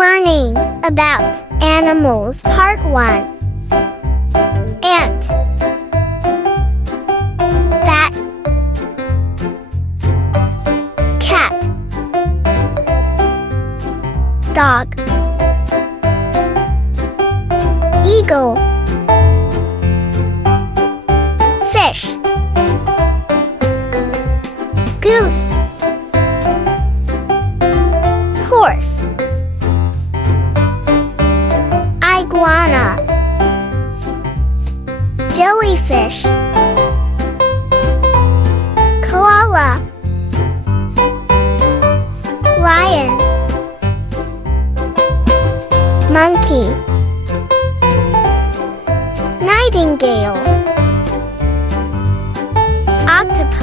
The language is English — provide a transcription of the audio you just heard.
Learning about animals, Part 1. Ant, bat, cat, dog, eagle, fish, goose, horse, iguana, jellyfish, koala, lion, monkey, nightingale, octopus,